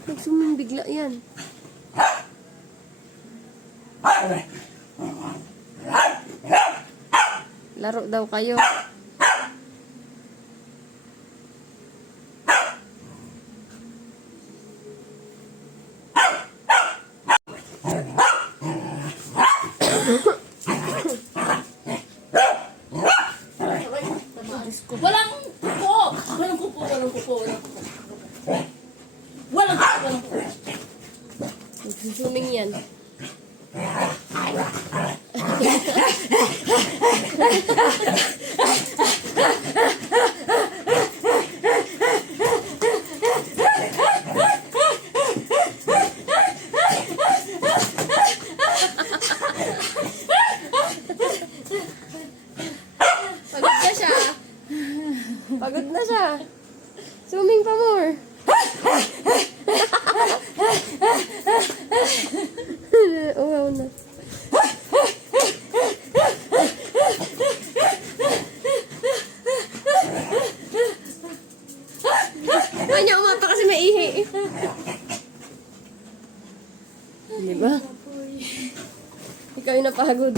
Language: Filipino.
Ba't nagsuming bigla yan? Laro daw kayo. Walang kuko! Walang kuko, walang kuko, walang kuko. Walang kuko, walang kuko. Nagsuming yan. Pagod na siya. Pagod na siya. Swimming pa more. Uwaw na. Kanya umapa kasi may ihi. Diba? Ikaw yung napagod.